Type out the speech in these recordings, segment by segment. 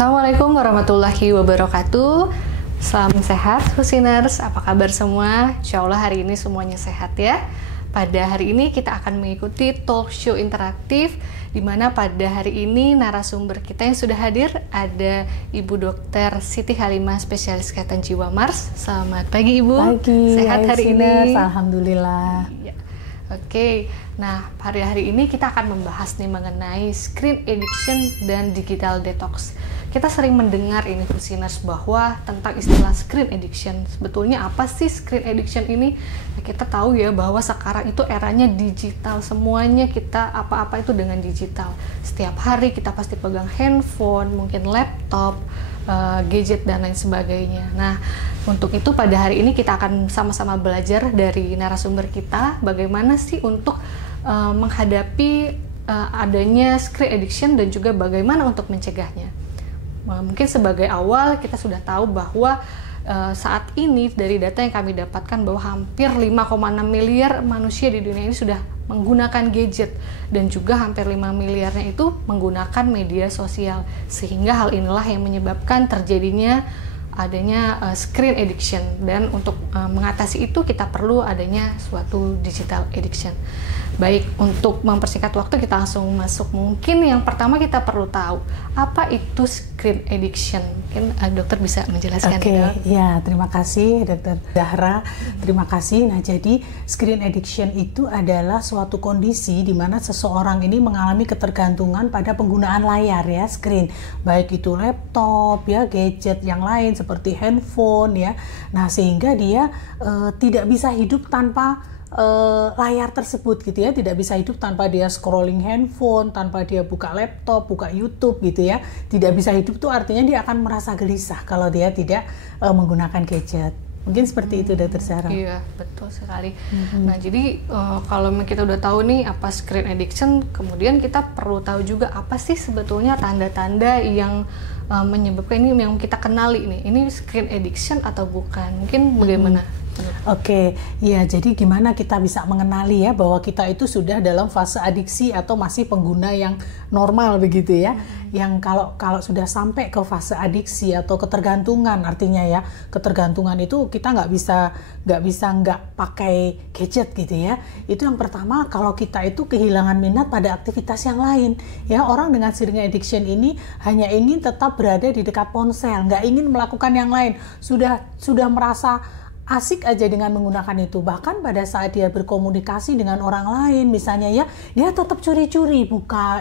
Assalamualaikum warahmatullahi wabarakatuh. Salam sehat, Husiners. Apa kabar semua? Insya Allah hari ini semuanya sehat ya. Pada hari ini kita akan mengikuti talk show interaktif, di mana pada hari ini narasumber kita yang sudah hadir ada Ibu Dr. Siti Halimah, spesialis kesehatan jiwa Mars. Selamat pagi Ibu. Pagi. Sehat hari ini? Alhamdulillah. Ya. Oke, nah pada hari ini kita akan membahas nih mengenai screen addiction dan digital detox. Kita sering mendengar ini Husiners bahwa tentang istilah screen addiction. Sebetulnya apa sih screen addiction ini? Nah, kita tahu ya bahwa sekarang itu eranya digital, semuanya kita apa-apa itu dengan digital. Setiap hari kita pasti pegang handphone, mungkin laptop, gadget dan lain sebagainya. Nah, untuk itu pada hari ini kita akan sama-sama belajar dari narasumber kita bagaimana sih untuk menghadapi adanya screen addiction dan juga bagaimana untuk mencegahnya. Mungkin sebagai awal kita sudah tahu bahwa saat ini dari data yang kami dapatkan bahwa hampir 5,6 miliar manusia di dunia ini sudah menggunakan gadget dan juga hampir 5 miliarnya itu menggunakan media sosial, sehingga hal inilah yang menyebabkan terjadinya adanya screen addiction, dan untuk mengatasi itu kita perlu adanya suatu digital addiction. Baik, untuk mempersingkat waktu kita langsung masuk. Mungkin yang pertama kita perlu tahu apa itu screen addiction. Mungkin dokter bisa menjelaskan. Oke, ya terima kasih Dokter Zahra. Terima kasih. Nah, jadi screen addiction itu adalah suatu kondisi di mana seseorang ini mengalami ketergantungan pada penggunaan layar ya, screen, baik itu laptop ya, gadget yang lain seperti handphone ya. Nah, sehingga dia tidak bisa hidup tanpa layar tersebut gitu ya, tidak bisa hidup tanpa dia scrolling handphone, tanpa dia buka laptop, buka YouTube gitu ya. Tidak bisa hidup tuh artinya dia akan merasa gelisah kalau dia tidak menggunakan gadget. Mungkin seperti itu Dokter Sarah. Iya, betul sekali. Nah, jadi kalau kita udah tahu nih apa screen addiction, kemudian kita perlu tahu juga apa sih sebetulnya tanda-tanda yang menyebabkan ini, yang kita kenali nih, ini screen addiction atau bukan. Mungkin bagaimana? Oke, ya jadi gimana kita bisa mengenali ya bahwa kita itu sudah dalam fase adiksi atau masih pengguna yang normal begitu ya. Yang kalau sudah sampai ke fase adiksi atau ketergantungan, artinya ya ketergantungan itu kita nggak bisa nggak pakai gadget gitu ya. Itu yang pertama, kalau kita itu kehilangan minat pada aktivitas yang lain ya. Orang dengan screen addiction ini hanya ingin tetap berada di dekat ponsel, nggak ingin melakukan yang lain, sudah merasa asik aja dengan menggunakan itu. Bahkan pada saat dia berkomunikasi dengan orang lain misalnya ya, dia tetap curi-curi buka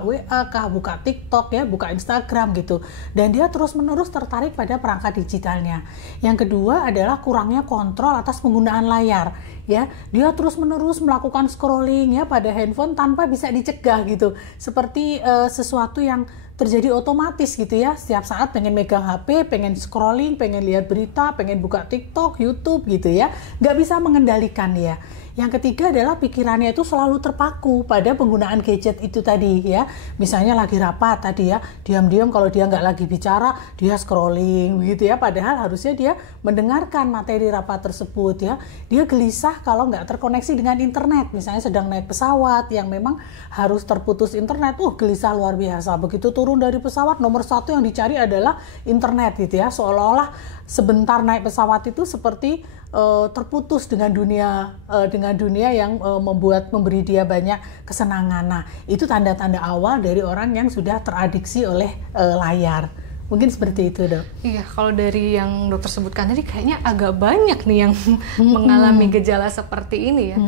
WA kah, buka TikTok ya, buka Instagram gitu. Dan dia terus-menerus tertarik pada perangkat digitalnya. Yang kedua adalah kurangnya kontrol atas penggunaan layar ya. Dia terus-menerus melakukan scrolling ya pada handphone tanpa bisa dicegah gitu. Seperti sesuatu yang terjadi otomatis gitu ya, setiap saat pengen megang HP, pengen scrolling, pengen lihat berita, pengen buka TikTok, YouTube gitu ya, nggak bisa mengendalikan ya. Yang ketiga adalah pikirannya itu selalu terpaku pada penggunaan gadget itu tadi ya. Misalnya lagi rapat tadi ya, diam-diam kalau dia nggak lagi bicara, dia scrolling begitu ya. Padahal harusnya dia mendengarkan materi rapat tersebut ya. Dia gelisah kalau nggak terkoneksi dengan internet. Misalnya sedang naik pesawat yang memang harus terputus internet, gelisah luar biasa. Begitu turun dari pesawat, nomor satu yang dicari adalah internet gitu ya. Seolah-olah sebentar naik pesawat itu seperti terputus dengan dunia yang memberi dia banyak kesenangan. Nah, itu tanda-tanda awal dari orang yang sudah teradiksi oleh layar. Mungkin seperti itu, Dok. Iya, kalau dari yang dokter sebutkan tadi kayaknya agak banyak nih yang mengalami gejala seperti ini ya.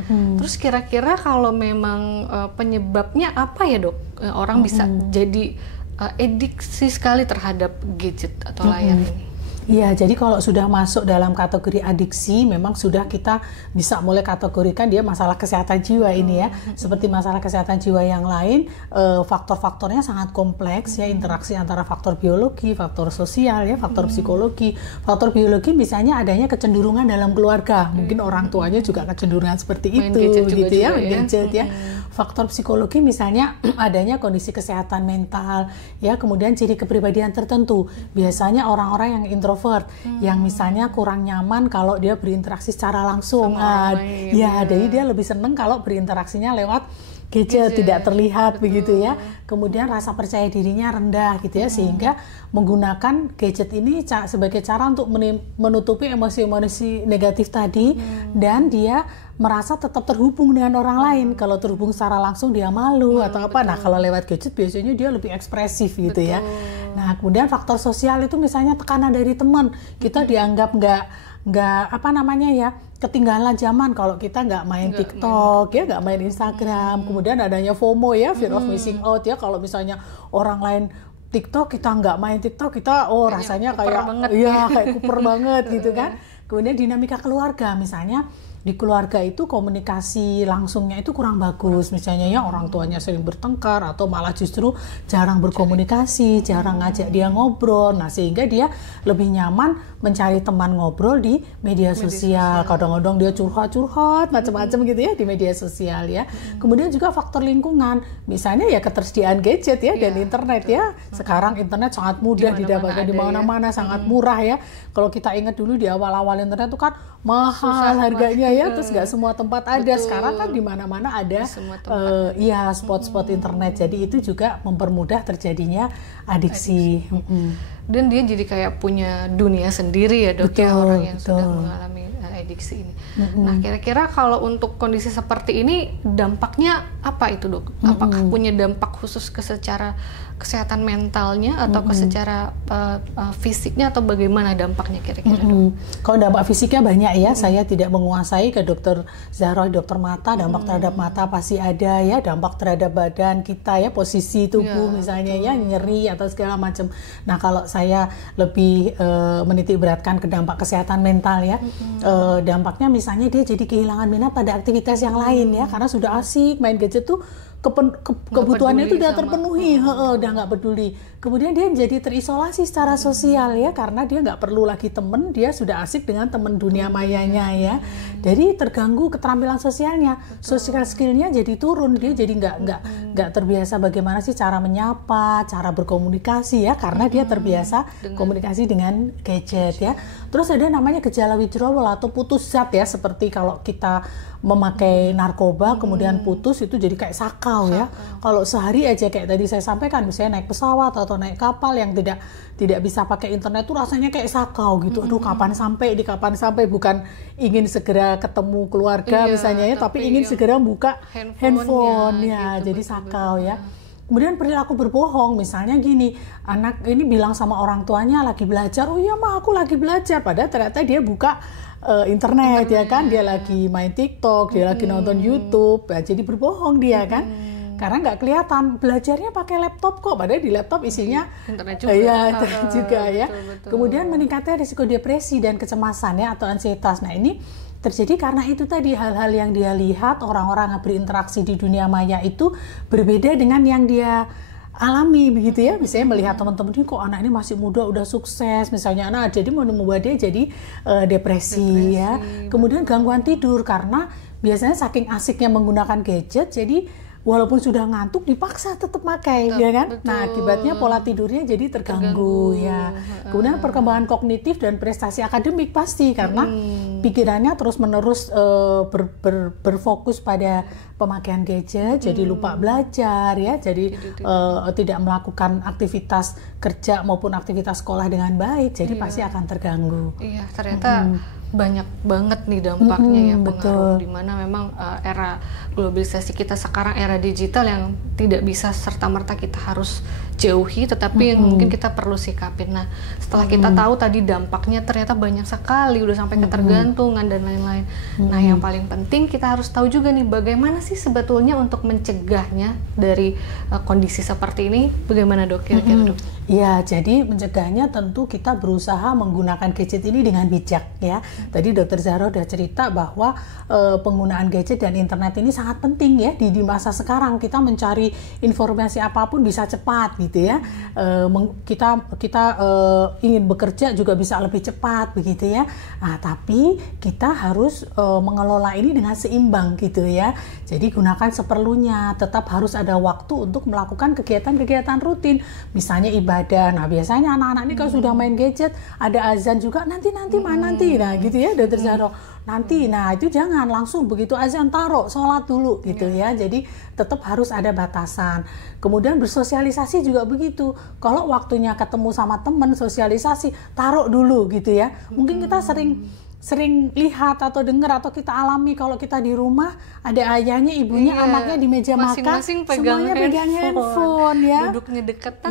Terus kira-kira kalau memang penyebabnya apa ya, Dok? Orang bisa jadi adiksi sekali terhadap gadget atau layar ini. Iya, jadi kalau sudah masuk dalam kategori adiksi, memang sudah kita bisa mulai kategorikan dia masalah kesehatan jiwa ini ya. Seperti masalah kesehatan jiwa yang lain, faktor-faktornya sangat kompleks ya, interaksi antara faktor biologi, faktor sosial ya, faktor psikologi. Faktor biologi misalnya adanya kecenderungan dalam keluarga, mungkin orang tuanya juga kecenderungan seperti itu gitu ya, gadget ya. Faktor psikologi misalnya adanya kondisi kesehatan mental ya, kemudian ciri kepribadian tertentu. Biasanya orang-orang yang introvert, yang misalnya kurang nyaman kalau dia berinteraksi secara langsung. Jadi dia lebih seneng kalau berinteraksinya lewat gadget, tidak terlihat begitu ya. kemudian rasa percaya dirinya rendah gitu ya, sehingga menggunakan gadget ini sebagai cara untuk menutupi emosi-emosi negatif tadi, dan dia merasa tetap terhubung dengan orang lain. Kalau terhubung secara langsung dia malu atau apa. Nah, kalau lewat gadget biasanya dia lebih ekspresif gitu ya. Nah, kemudian faktor sosial itu misalnya tekanan dari teman, kita dianggap nggak apa namanya ya, ketinggalan zaman kalau kita nggak main TikTok ya, nggak main Instagram. Kemudian adanya FOMO ya, fear of missing out ya, kalau misalnya orang lain TikTok kita nggak main TikTok, kita rasanya kayak banget. Ya kayak kuper banget gitu kan. Kemudian dinamika keluarga, misalnya di keluarga itu komunikasi langsungnya itu kurang bagus, misalnya ya orang tuanya sering bertengkar atau malah justru jarang berkomunikasi, jarang ngajak dia ngobrol. Nah, sehingga dia lebih nyaman mencari teman ngobrol di media sosial. Kadang-kadang dia curhat-curhat macam-macam gitu ya di media sosial ya. Kemudian juga faktor lingkungan, misalnya ya ketersediaan gadget ya dan internet ya. Sekarang internet sangat mudah didapatkan di mana-mana, sangat murah ya. Kalau kita ingat dulu di awal-awal internet itu kan mahal harganya ya, terus nggak semua tempat ada. Sekarang kan di mana-mana ada ya spot-spot internet. Jadi itu juga mempermudah terjadinya adiksi. Dan dia jadi kayak punya dunia sendiri ya dok, ya orang yang sudah mengalami adiksi ini. Nah, kira-kira kalau untuk kondisi seperti ini dampaknya apa itu dok? Apakah punya dampak khusus secara kesehatan mentalnya atau secara fisiknya, atau bagaimana dampaknya kira-kira dok? Kalau dampak fisiknya banyak ya, saya tidak menguasai. Ke dokter Zahra, dokter mata, dampak terhadap mata pasti ada ya, dampak terhadap badan kita ya, posisi tubuh misalnya ya, nyeri atau segala macam. Nah, kalau saya lebih menitik beratkan ke dampak kesehatan mental ya, dampaknya misalnya dia jadi kehilangan minat pada aktivitas yang lain ya, karena sudah asik main gadget tuh, kebutuhannya itu udah terpenuhi, udah nggak peduli. Kemudian dia menjadi terisolasi secara sosial ya, karena dia nggak perlu lagi temen, dia sudah asik dengan temen dunia mayanya ya. Jadi terganggu keterampilan sosialnya, social skillnya jadi turun, dia jadi nggak terbiasa bagaimana sih cara menyapa, cara berkomunikasi ya, karena dia terbiasa komunikasi dengan gadget ya. Terus ada namanya gejala withdrawal atau putus zat ya, seperti kalau kita memakai narkoba kemudian putus, itu jadi kayak sakau ya. Kalau sehari aja kayak tadi saya sampaikan, misalnya naik pesawat atau naik kapal yang tidak bisa pakai internet tuh rasanya kayak sakau gitu. Aduh, kapan sampai, bukan ingin segera ketemu keluarga misalnya ya, tapi ingin segera buka handphone ya, gitu, jadi sakau ya. Kemudian perilaku berbohong, misalnya gini, anak ini bilang sama orang tuanya lagi belajar, oh iya mah aku lagi belajar, padahal ternyata dia buka internet ya kan, dia lagi main TikTok, dia lagi nonton YouTube, ya, jadi berbohong dia kan, karena nggak kelihatan belajarnya pakai laptop kok, padahal di laptop isinya internet juga, internet juga ya. Betul. Kemudian meningkatnya risiko depresi dan kecemasan ya, atau ansietas. Nah, ini terjadi karena itu tadi, hal-hal yang dia lihat orang-orang yang berinteraksi di dunia maya itu berbeda dengan yang dia alami begitu ya. Misalnya melihat teman-teman ini, kok anak ini masih muda udah sukses misalnya, nah jadi membuat dia jadi depresi ya. Kemudian gangguan tidur, karena biasanya saking asiknya menggunakan gadget, jadi walaupun sudah ngantuk dipaksa tetap pakai ya kan. Betul. Nah, akibatnya pola tidurnya jadi terganggu ya. Kemudian perkembangan kognitif dan prestasi akademik pasti, karena pikirannya terus-menerus berfokus pada pemakaian gadget, jadi lupa belajar ya, jadi tidak melakukan aktivitas kerja maupun aktivitas sekolah dengan baik, jadi pasti akan terganggu. Iya, ternyata banyak banget nih dampaknya ya, pengaruh, dimana memang era globalisasi kita sekarang, era digital yang tidak bisa serta-merta kita harus jauhi, tetapi yang mungkin kita perlu sikapin. Nah, setelah kita tahu tadi dampaknya ternyata banyak sekali, udah sampai ketergantungan dan lain-lain. Nah, yang paling penting kita harus tahu juga nih, bagaimana sih sebetulnya untuk mencegahnya dari kondisi seperti ini, bagaimana dok kira-kira dok? Ya, jadi mencegahnya tentu kita berusaha menggunakan gadget ini dengan bijak ya. Tadi dokter Zahra udah cerita bahwa penggunaan gadget dan internet ini sangat penting ya di masa sekarang. Kita mencari informasi apapun bisa cepat gitu ya. Kita ingin bekerja juga bisa lebih cepat begitu ya. Nah, tapi kita harus mengelola ini dengan seimbang gitu ya. Jadi gunakan seperlunya, tetap harus ada waktu untuk melakukan kegiatan-kegiatan rutin. Misalnya ibadah ibadah. Nah biasanya anak-anak ini kalau sudah main gadget, ada azan juga, nanti nah gitu ya, udah terjadwal nanti. Nah itu jangan langsung begitu azan taruh, sholat dulu gitu ya. Jadi tetap harus ada batasan. Kemudian bersosialisasi juga begitu. Kalau waktunya ketemu sama teman, sosialisasi, taruh dulu gitu ya. Mungkin kita sering lihat atau dengar atau kita alami kalau kita di rumah ada ayahnya, ibunya, anaknya di meja makan semuanya pegang handphone ya. Duduknya deketan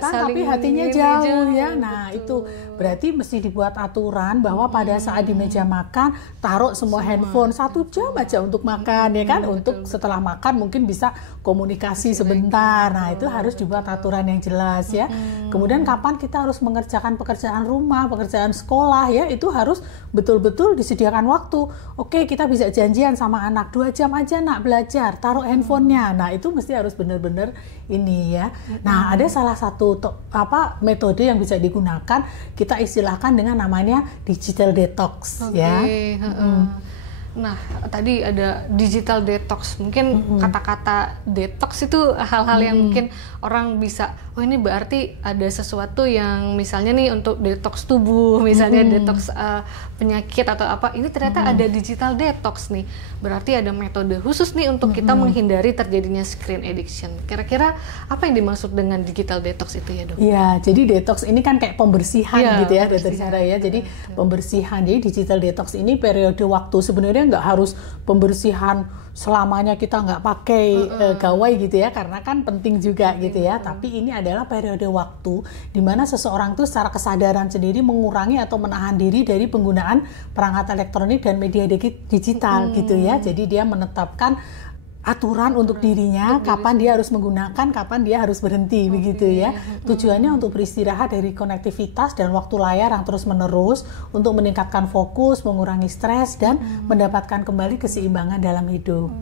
tapi hatinya jauh ya. Nah, itu berarti mesti dibuat aturan bahwa pada saat di meja makan taruh semua handphone 1 jam aja untuk makan ya kan. Untuk setelah makan mungkin bisa komunikasi sebentar. Nah, itu harus dibuat aturan yang jelas ya. Kemudian kapan kita harus mengerjakan pekerjaan rumah, pekerjaan sekolah ya, itu harus betul-betul disediakan waktu. Oke, kita bisa janjian sama anak 2 jam aja nak belajar, taruh handphonenya. Nah, itu mesti harus benar-benar ini ya. Nah, ada salah satu metode yang bisa digunakan, kita istilahkan dengan namanya digital detox ya. Nah, tadi ada digital detox. Mungkin kata-kata detox itu hal-hal yang mungkin orang bisa, oh ini berarti ada sesuatu yang misalnya nih untuk detox tubuh, misalnya detox penyakit atau apa. Ini ternyata ada digital detox nih. Berarti ada metode khusus nih untuk kita menghindari terjadinya screen addiction. Kira-kira apa yang dimaksud dengan digital detox itu ya, Dok? Iya, jadi detox ini kan kayak pembersihan gitu ya, Dokter Sarah ya. Jadi pembersihan. Jadi digital detox ini periode waktu, sebenarnya nggak harus pembersihan selamanya kita nggak pakai gawai gitu ya, karena kan penting juga gitu ya. Tapi ini adalah periode waktu di mana seseorang tuh secara kesadaran sendiri mengurangi atau menahan diri dari penggunaan perangkat elektronik dan media digital gitu ya. Jadi dia menetapkan aturan untuk dirinya, kapan dia harus menggunakan, kapan dia harus berhenti, begitu ya. Tujuannya untuk beristirahat dari konektivitas dan waktu layar yang terus-menerus, untuk meningkatkan fokus, mengurangi stres, dan mendapatkan kembali keseimbangan dalam hidup.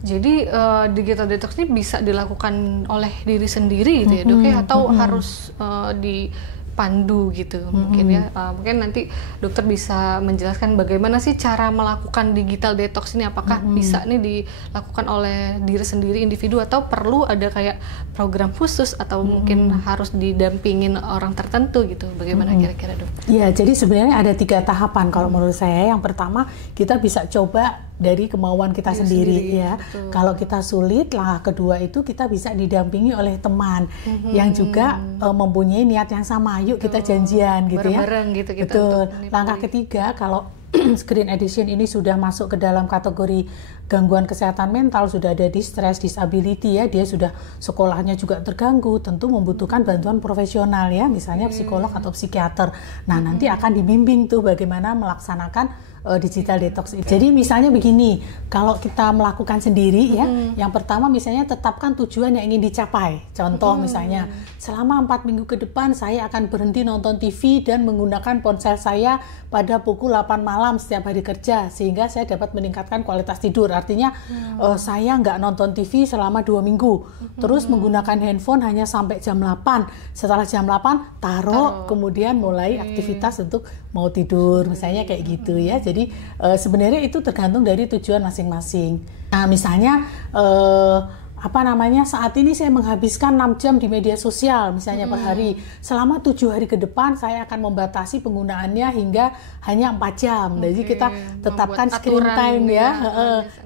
Jadi digital detox ini bisa dilakukan oleh diri sendiri gitu ya, Dok ya, atau harus dipandu gitu mungkin ya. Mungkin nanti dokter bisa menjelaskan bagaimana sih cara melakukan digital detox ini, apakah bisa nih dilakukan oleh diri sendiri individu atau perlu ada kayak program khusus atau mungkin harus didampingin orang tertentu gitu. Bagaimana kira-kira, Dok? Ya, jadi sebenarnya ada 3 tahapan kalau menurut saya. Yang pertama, kita bisa coba dari kemauan kita sendiri ya. Kalau kita sulit, langkah kedua itu kita bisa didampingi oleh teman yang juga mempunyai niat yang sama. Yuk kita janjian gitu ya. Bareng-bareng gitu kita. Betul. Langkah ketiga, kalau screen addiction ini sudah masuk ke dalam kategori gangguan kesehatan mental, sudah ada distress, disability ya, dia sudah sekolahnya juga terganggu, tentu membutuhkan bantuan profesional ya, misalnya psikolog atau psikiater. Nah, nanti akan dibimbing tuh bagaimana melaksanakan digital detox. Jadi misalnya begini, kalau kita melakukan sendiri ya, yang pertama misalnya tetapkan tujuan yang ingin dicapai. Contoh misalnya, selama 4 minggu ke depan saya akan berhenti nonton TV dan menggunakan ponsel saya pada pukul 8 malam setiap hari kerja, sehingga saya dapat meningkatkan kualitas tidur. Artinya saya nggak nonton TV selama 2 minggu, terus menggunakan handphone hanya sampai jam 8. Setelah jam 8 taruh, kemudian mulai aktivitas untuk mau tidur, misalnya kayak gitu ya. Jadi sebenarnya itu tergantung dari tujuan masing-masing. Nah, misalnya saat ini saya menghabiskan 6 jam di media sosial misalnya per hari. Selama 7 hari ke depan saya akan membatasi penggunaannya hingga hanya 4 jam. Jadi kita tetapkan screen time ya.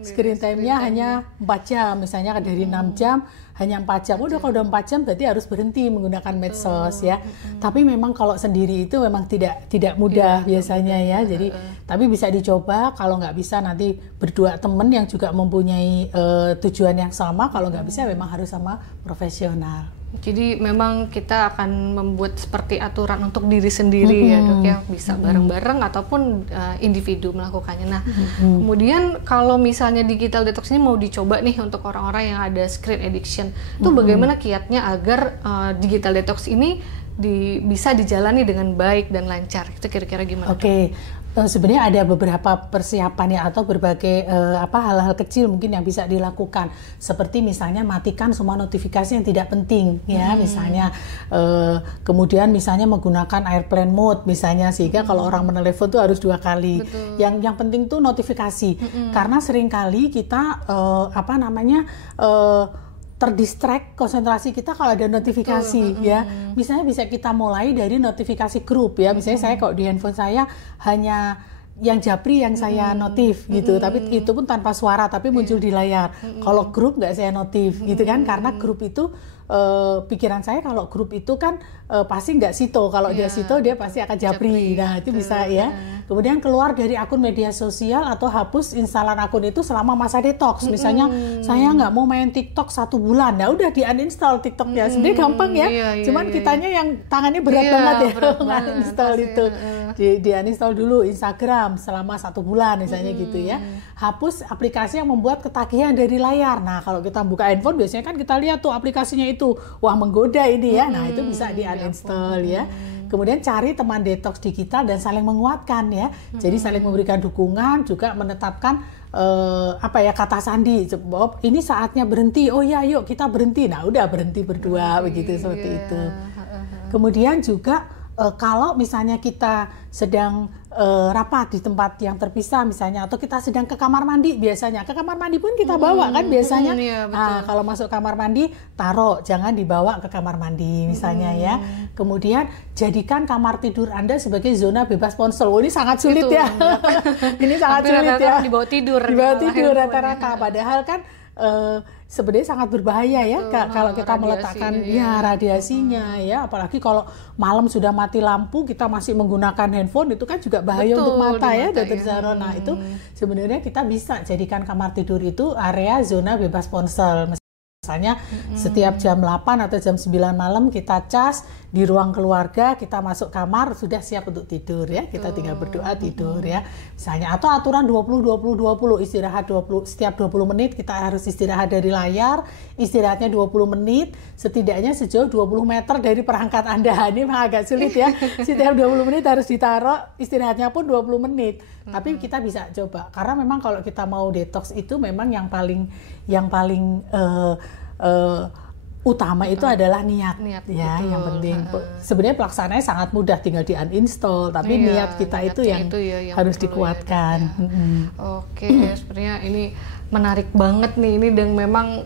Screen time-nya hanya 4 jam, misalnya dari 6 jam hanya 4 jam. Udah, kalau udah 4 jam berarti harus berhenti menggunakan medsos ya. Tapi memang kalau sendiri itu memang tidak mudah biasanya ya. Jadi tapi bisa dicoba. Kalau nggak bisa nanti berdua temen yang juga mempunyai tujuan yang sama. Kalau nggak bisa memang harus sama profesional. Jadi memang kita akan membuat seperti aturan untuk diri sendiri ya, Dok ya, bisa bareng-bareng ataupun individu melakukannya. Nah, kemudian kalau misalnya digital detox ini mau dicoba nih untuk orang-orang yang ada screen addiction, itu bagaimana kiatnya agar digital detox ini bisa dijalani dengan baik dan lancar? Itu kira-kira gimana? Oke. Sebenarnya ada beberapa persiapan ya, atau berbagai hal-hal kecil mungkin yang bisa dilakukan, seperti misalnya matikan semua notifikasi yang tidak penting ya, misalnya kemudian misalnya menggunakan airplane mode misalnya, sehingga kalau orang menelepon tuh harus 2 kali. Yang penting tuh notifikasi, karena seringkali kita terdistract konsentrasi kita kalau ada notifikasi ya. Misalnya bisa kita mulai dari notifikasi grup ya. Misalnya saya kalau di handphone saya hanya yang japri yang saya notif gitu, tapi itu pun tanpa suara tapi muncul di layar. Kalau grup nggak saya notif gitu kan, karena grup itu pikiran saya kalau grup itu kan pasti nggak sito, kalau dia sito dia pasti akan japri. Nah itu bisa ya. Kemudian keluar dari akun media sosial atau hapus instalan akun itu selama masa detox. Misalnya saya nggak mau main TikTok 1 bulan, nah udah di uninstall TikToknya. Sebenarnya gampang ya, cuman kitanya yang tangannya berat banget ya uninstall itu. Di uninstall dulu Instagram selama 1 bulan misalnya gitu ya. Hapus aplikasi yang membuat ketagihan dari layar. Nah kalau kita buka handphone biasanya kan kita lihat tuh aplikasinya itu, wah menggoda ini ya. Nah itu bisa di uninstall ya. Kemudian cari teman detox digital dan saling menguatkan ya. Jadi saling memberikan dukungan, juga menetapkan kata sandi. Ini saatnya berhenti. Oh ya, yuk kita berhenti. Nah udah berhenti berdua begitu seperti itu. Kemudian juga kalau misalnya kita sedang rapat di tempat yang terpisah misalnya, atau kita sedang ke kamar mandi, biasanya ke kamar mandi pun kita bawa kan biasanya. Nah, kalau masuk kamar mandi taruh, jangan dibawa ke kamar mandi misalnya ya. Kemudian jadikan kamar tidur Anda sebagai zona bebas ponsel. Oh, ini sangat sulit ya. Ini sangat sulit ya. Dibawa tidur rata-rata. Padahal kan sebenarnya sangat berbahaya ya kalau kita meletakkan radiasinya ya, apalagi kalau malam sudah mati lampu kita masih menggunakan handphone, itu kan juga bahaya untuk mata ya, Dr. Zahra. Nah itu sebenarnya kita bisa jadikan kamar tidur itu area zona bebas ponsel. Misalnya setiap jam 8 atau jam 9 malam kita cas di ruang keluarga, kita masuk kamar sudah siap untuk tidur ya. Kita tinggal berdoa tidur ya. Misalnya, atau aturan 20 istirahat 20, setiap 20 menit kita harus istirahat dari layar. Istirahatnya 20 menit, setidaknya sejauh 20 meter dari perangkat Anda. Ini memang agak sulit ya. Setiap 20 menit harus ditaruh, istirahatnya pun 20 menit. Tapi kita bisa coba, karena memang kalau kita mau detox itu memang yang paling utama itu adalah niat ya, betul. Yang penting sebenarnya pelaksananya sangat mudah, tinggal di uninstall, tapi niat kita itu yang harus dikuatkan. Oke, sebenarnya ini menarik banget nih ini, dan memang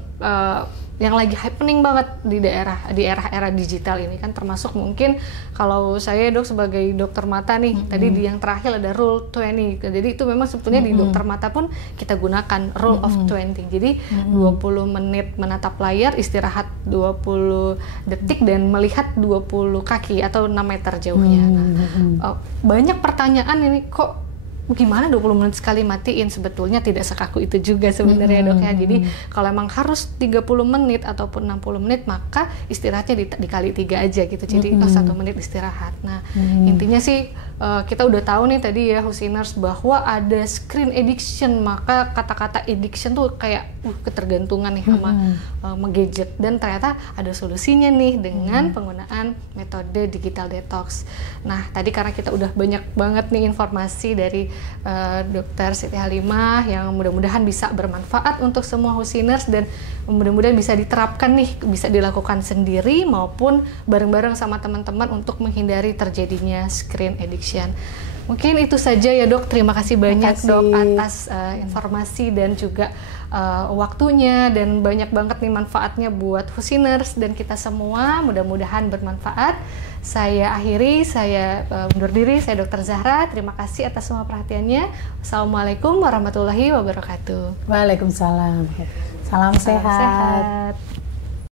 yang lagi happening banget di era digital ini kan, termasuk mungkin kalau saya Dok sebagai dokter mata nih, tadi di yang terakhir ada Rule 20, jadi itu memang sebetulnya di dokter mata pun kita gunakan Rule of 20, jadi 20 menit menatap layar, istirahat 20 detik dan melihat 20 kaki atau 6 meter jauhnya. Banyak pertanyaan ini, kok gimana 20 menit sekali matiin? Sebetulnya tidak sekaku itu juga sebenarnya Dok ya. Jadi kalau emang harus 30 menit ataupun 60 menit, maka istirahatnya dikali 3 aja gitu. Jadi 1 menit istirahat. Nah intinya sih kita udah tahu nih tadi ya Husiners, bahwa ada screen addiction. Maka kata-kata addiction tuh kayak ketergantungan nih sama gadget, dan ternyata ada solusinya nih dengan penggunaan metode digital detox. Nah tadi karena kita udah banyak banget nih informasi dari Dr. Siti Halimah yang mudah-mudahan bisa bermanfaat untuk semua Husiners, dan mudah-mudahan bisa diterapkan nih, bisa dilakukan sendiri maupun bareng-bareng sama teman-teman untuk menghindari terjadinya screen addiction. Mungkin itu saja ya Dok, terima kasih banyak Dok atas informasi dan juga waktunya, dan banyak banget nih manfaatnya buat Husiners dan kita semua, mudah-mudahan bermanfaat. Saya akhiri, saya undur diri, saya Dr. Zahra, terima kasih atas semua perhatiannya. Assalamualaikum warahmatullahi wabarakatuh. Waalaikumsalam. Salam sehat.